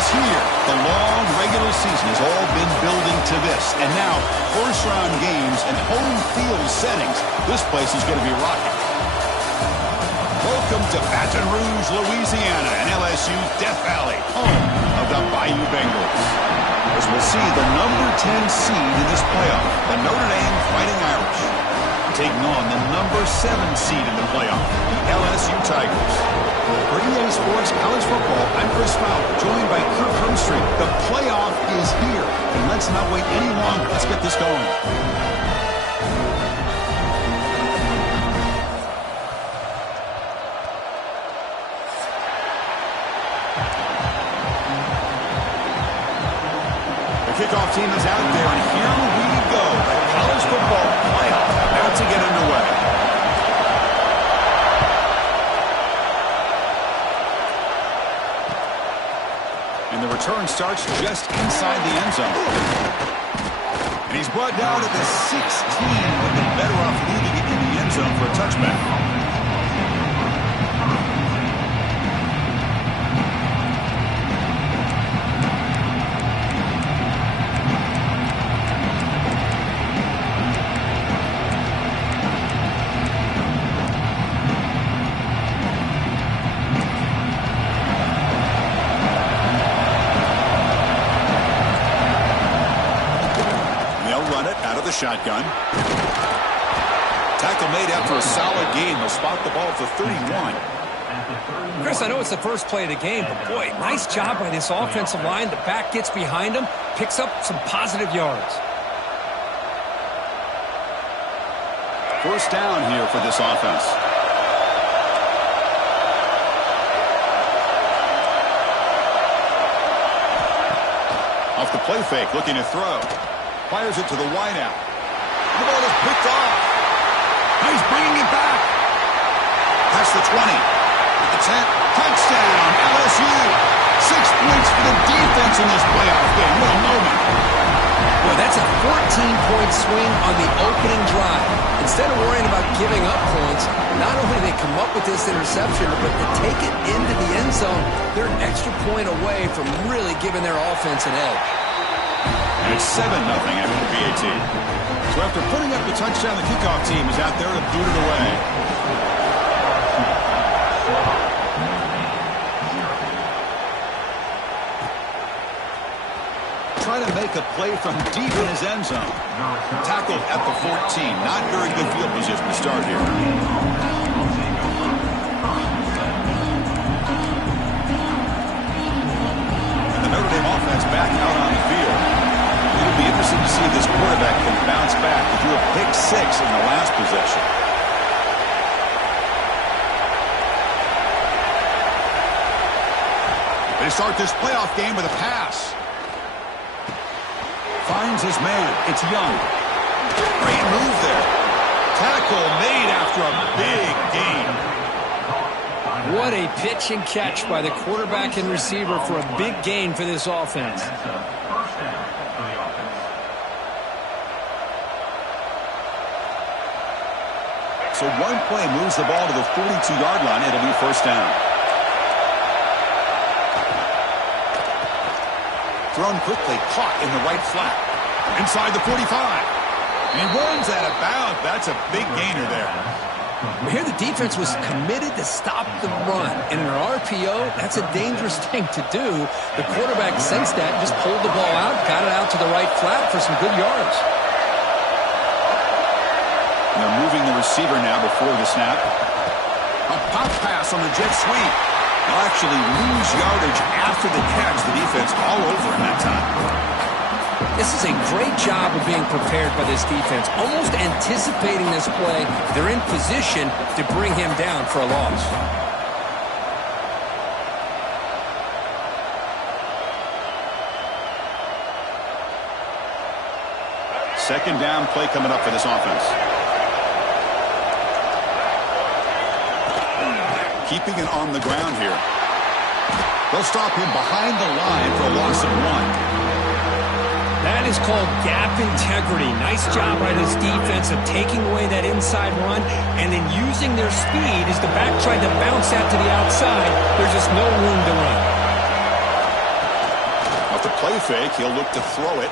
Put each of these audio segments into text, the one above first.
is here. The long regular season has all been building to this. And now, first-round games and home field settings. This place is going to be rocking. Welcome to Baton Rouge, Louisiana, and LSU's Death Valley, home of the Bayou Bengals. As we'll see, the number 10 seed in this playoff, the Notre Dame Fighting Irish, taking on the number 7 seed in the playoff, the LSU Tigers. For EA Sports College Football, I'm Chris Fowler, joined by Kirk Hermstreet. The playoff is here, and let's not wait any longer. Let's get this going. Kickoff team is out there, and here we go. The college football playoff about to get underway. And the return starts just inside the end zone. And he's brought down at the 16, but they're better off leaving it in the end zone for a touchback. Shotgun. Tackle made after a solid gain. They'll spot the ball at the 31. Chris, I know it's the first play of the game, but boy, nice job by this offensive line. The back gets behind him, picks up some positive yards. First down here for this offense. Off the play fake, looking to throw. Fires it to the wideout. The ball is picked off. He's bringing it back. Past the 20. At the 10. Touchdown, LSU. 6 points for the defense in this playoff game. What a moment. Boy, that's a 14-point swing on the opening drive. Instead of worrying about giving up points, not only do they come up with this interception, but to take it into the end zone, they're an extra point away from really giving their offense an edge. And it's 7-0 after the PAT. So after putting up the touchdown, the kickoff team is out there to boot it away. Trying to make a play from deep in his end zone. Tackled at the 14. Not very good field position to start here. And the Notre Dame offense back out on the field. It'll be interesting to see if this quarterback can bounce back. He threw a pick 6 in the last possession. They start this playoff game with a pass. Finds his man. It's Young. Great move there. Tackle made after a big gain. What a pitch and catch by the quarterback and receiver for a big gain for this offense. So one play moves the ball to the 42-yard line. It'll be first down. Thrown quickly, caught in the right flat. Inside the 45. And he runs out of bounds. That's a big gainer there. Here the defense was committed to stop the run. And in an RPO, that's a dangerous thing to do. The quarterback sensed that, just pulled the ball out, got it out to the right flat for some good yards. And they're moving the receiver now before the snap. A pop pass on the jet sweep. They'll actually lose yardage after the catch. The defense all over him that time. This is a great job of being prepared by this defense, almost anticipating this play. They're in position to bring him down for a loss. Second down play coming up for this offense. Keeping it on the ground here. They'll stop him behind the line for a loss of 1. That is called gap integrity. Nice job by this defense of taking away that inside run and then using their speed as the back tried to bounce that to the outside. There's just no room to run. Off the play fake, he'll look to throw it.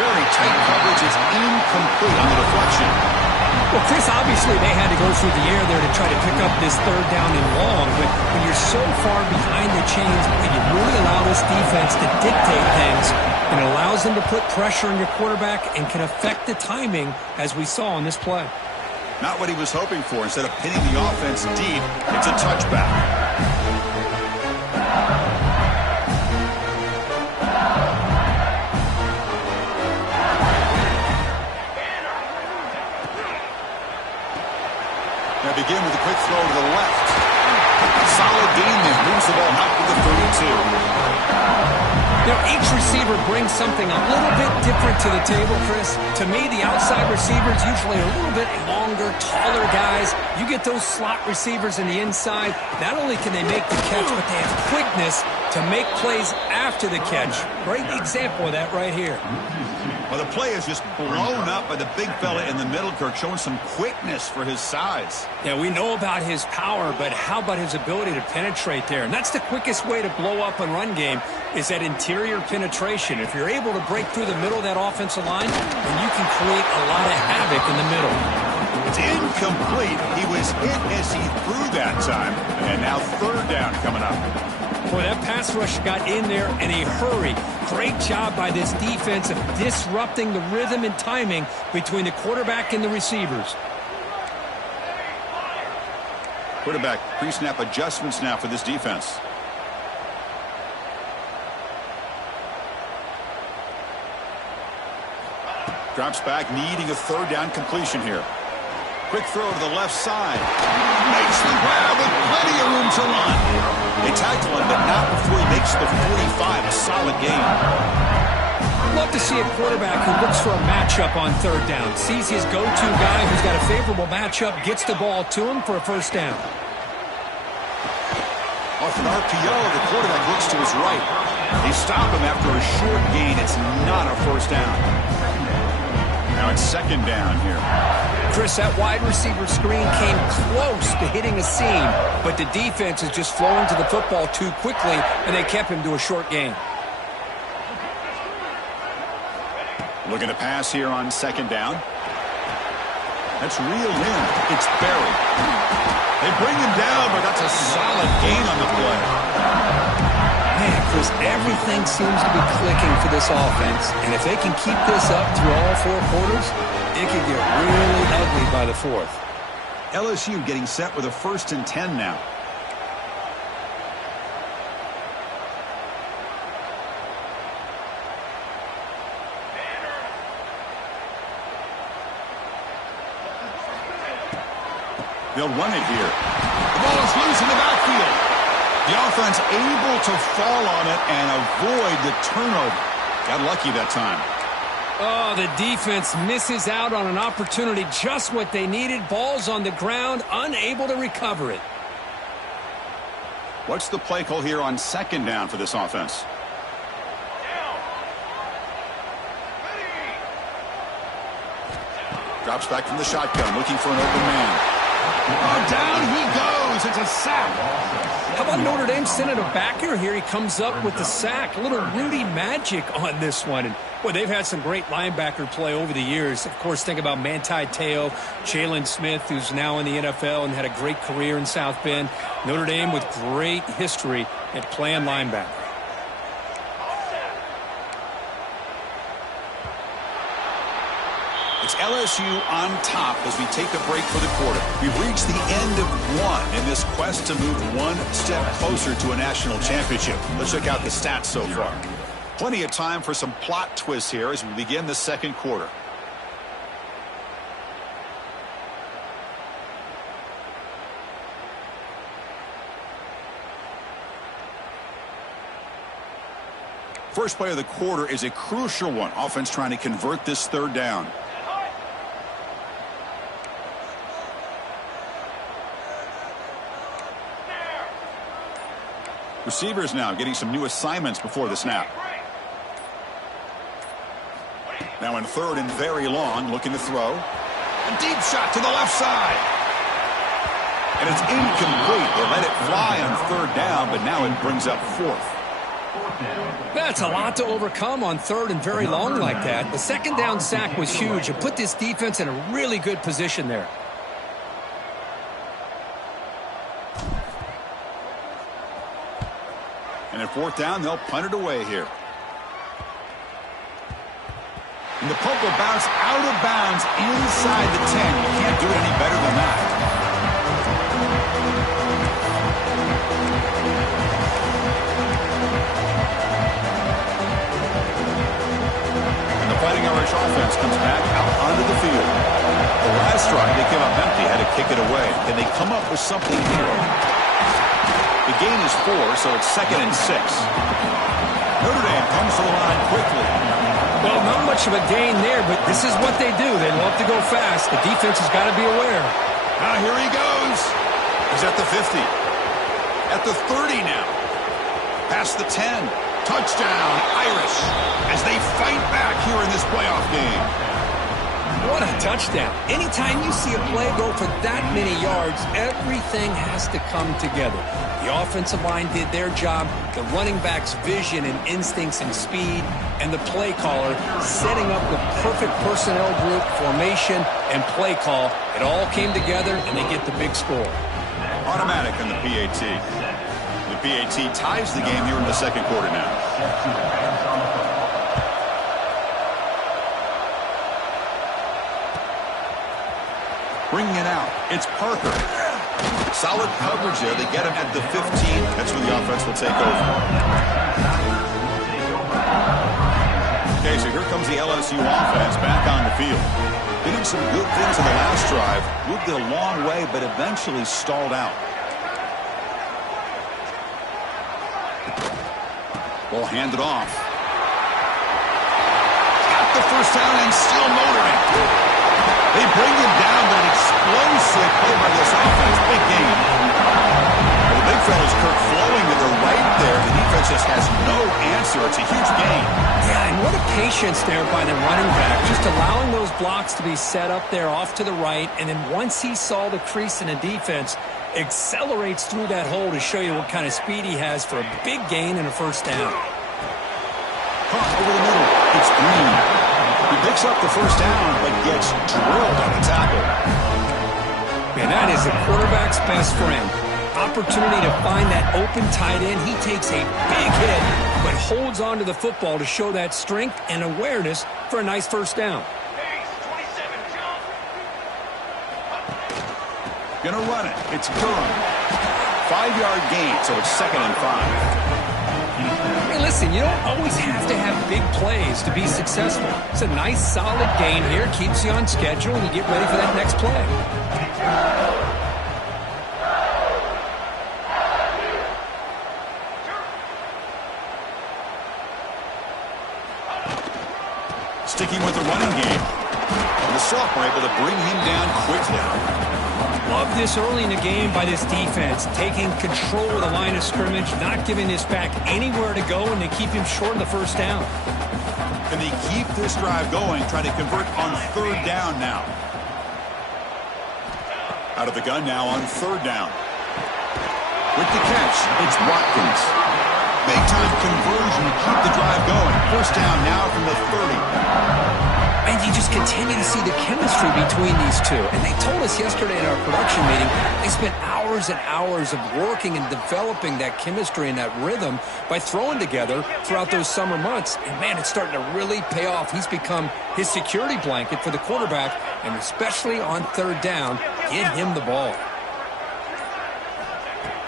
Very tight coverage. It's incomplete on the deflection. Well, Chris, obviously they had to go through the air there to try to pick up this third down and long, but when you're so far behind the chains and you really allow this defense to dictate things, it allows them to put pressure on your quarterback and can affect the timing, as we saw on this play. Not what he was hoping for. Instead of pinning the offense deep, it's a touchback. Now begin with a quick throw to the left. Solid gain there. Moves the ball out to the 32. Now, each receiver brings something a little bit different to the table, Chris. To me, the outside receivers usually are a little bit longer, taller guys. You get those slot receivers in the inside. Not only can they make the catch, but they have quickness to make plays after the catch. Great example of that right here. Well, the play is just blown up by the big fella in the middle, Kirk, showing some quickness for his size. Yeah, we know about his power, but how about his ability to penetrate there? And that's the quickest way to blow up a run game, is that interior penetration. If you're able to break through the middle of that offensive line, then you can create a lot of havoc in the middle. It's incomplete. He was hit as he threw that time. And now third down coming up. Boy, that pass rush got in there in a hurry. Great job by this defense of disrupting the rhythm and timing between the quarterback and the receivers. Quarterback pre-snap adjustments now for this defense. Drops back, needing a third down completion here. Quick throw to the left side. Makes the grab with plenty of room to run. They tackle him, but not before he makes the 45. A solid gain. Love to see a quarterback who looks for a matchup on third down. Sees his go-to guy who's got a favorable matchup, gets the ball to him for a first down. Off an RPO, the quarterback looks to his right. They stop him after a short gain. It's not a first down. Now it's second down here. Chris, that wide receiver screen came close to hitting a seam, but the defense is just flowing to the football too quickly, and they kept him to a short gain. Looking to pass here on second down. That's reeled in. It's buried. They bring him down, but that's a solid gain on the play. Man, Chris, everything seems to be clicking for this offense. And if they can keep this up through all four quarters, it could get really ugly by the fourth. LSU getting set with a 1st and 10 now. They'll run it here. The ball is loose in the backfield. The offense able to fall on it and avoid the turnover. Got lucky that time. Oh, the defense misses out on an opportunity, just what they needed. Ball's on the ground, unable to recover it. What's the play call here on second down for this offense? Drops back from the shotgun, looking for an open man. Oh, down he goes. It's a sack. How about Notre Dame sending a backer here? He comes up with the sack. A little Rudy magic on this one. And, boy, they've had some great linebacker play over the years. Of course, think about Manti Te'o, Jalen Smith, who's now in the NFL and had a great career in South Bend. Notre Dame with great history at playing linebacker. It's LSU on top as we take a break for the quarter. We've reached the end of one in this quest to move one step closer to a national championship. Let's check out the stats so far. Plenty of time for some plot twists here as we begin the second quarter. First play of the quarter is a crucial one. Offense trying to convert this third down. Receivers now getting some new assignments before the snap. Now in third and very long, looking to throw. A deep shot to the left side. And it's incomplete. They let it fly on third down, but now it brings up fourth. That's a lot to overcome on third and very long like that. The second down sack was huge and put this defense in a really good position there. And at fourth down, they'll punt it away here. And the punt will bounce out of bounds inside the 10. You can't do it any better than that. And the Fighting Irish offense comes back out onto the field. The last drive, they came up empty, had to kick it away. Can they come up with something here? The gain is 4, so it's 2nd and 6. Notre Dame comes to the line quickly. Well, not much of a gain there, but this is what they do. They love to go fast. The defense has got to be aware. Now here he goes. He's at the 50. At the 30 now. Past the 10. Touchdown, Irish, as they fight back here in this playoff game. What a touchdown. Anytime you see a play go for that many yards, everything has to come together. The offensive line did their job, the running back's vision and instincts and speed, and the play caller setting up the perfect personnel group, formation, and play call. It all came together, and they get the big score. Automatic on the PAT. The PAT ties the game here in the second quarter now. Bringing it out, it's Parker. Solid coverage there. They get him at the 15. That's where the offense will take over. Okay, so here comes the LSU offense back on the field. They did some good things in the last drive. Moved it a long way, but eventually stalled out. Ball handed off. Got the first down and still motoring. They bring him down, but an explosive play by this offense. Big game. Well, the big fella's Kirk flowing to the right there. The defense just has no answer. It's a huge gain. Yeah, and what a patience there by the running back. Just allowing those blocks to be set up there off to the right. And then once he saw the crease in the defense, accelerates through that hole to show you what kind of speed he has for a big gain and a first down. Caught over the middle. It's Green. He picks up the first down, but gets drilled on the tackle. And that is the quarterback's best friend. Opportunity to find that open tight end. He takes a big hit, but holds on to the football to show that strength and awareness for a nice first down. Gonna run it. It's Durham. 5-yard gain, so it's 2nd and 5. Hey, listen, you don't always have to have big plays to be successful. It's a nice, solid gain here. Keeps you on schedule, and you get ready for that next play. Sticking with the running game. And the sophomore able to bring him down quickly. Love this early in the game by this defense, taking control of the line of scrimmage, not giving this back anywhere to go, and they keep him short of the first down. Can they keep this drive going, trying to convert on 3rd down now? Out of the gun now on 3rd down. With the catch, it's Watkins. Big-time conversion to keep the drive going. First down now from the 30. And you just continue to see the chemistry between these two. And they told us yesterday in our production meeting, they spent hours and hours of working and developing that chemistry and that rhythm by throwing together throughout those summer months. And, man, it's starting to really pay off. He's become his security blanket for the quarterback, and especially on 3rd down, get him the ball.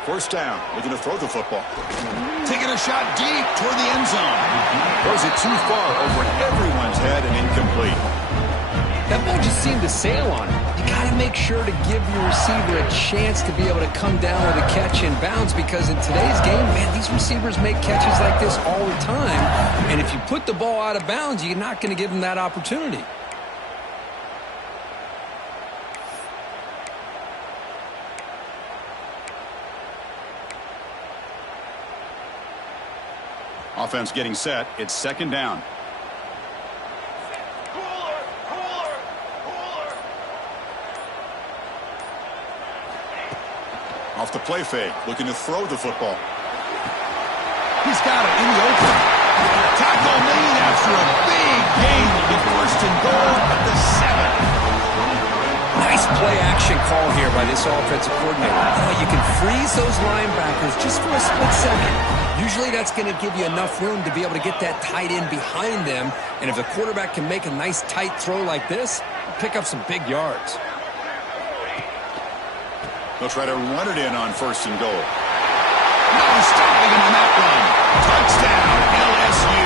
First down, looking to throw the football. Taking a shot deep toward the end zone. Throws it too far over everyone's head and incomplete. That ball just seemed to sail on him. You got to make sure to give your receiver a chance to be able to come down with a catch in bounds, because in today's game, man, these receivers make catches like this all the time. And if you put the ball out of bounds, you're not going to give them that opportunity. Offense getting set. It's 2nd down. Off the play fake, looking to throw the football. He's got it in the open. Tackle made after a big gain. Will be first and goal at the 7. Nice play-action call here by this offensive coordinator. You can freeze those linebackers just for a split second. Usually that's going to give you enough room to be able to get that tight end behind them. And if the quarterback can make a nice tight throw like this, pick up some big yards. They'll try to run it in on first and goal. No stopping him on that run. Touchdown, LSU.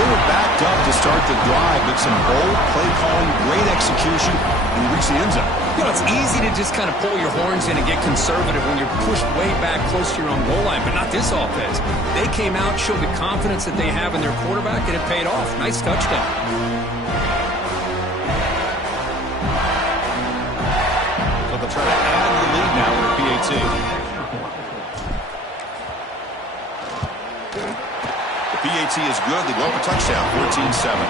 They were backed up to start the drive, but some bold play calling, great execution, and reach the end zone. You know, it's easy to just kind of pull your horns in and get conservative when you're pushed way back close to your own goal line, but not this offense. They came out, showed the confidence that they have in their quarterback, and it paid off. Nice touchdown. So they'll try to add the lead now with a PAT. The PAT is good. They go up a touchdown, 14-7.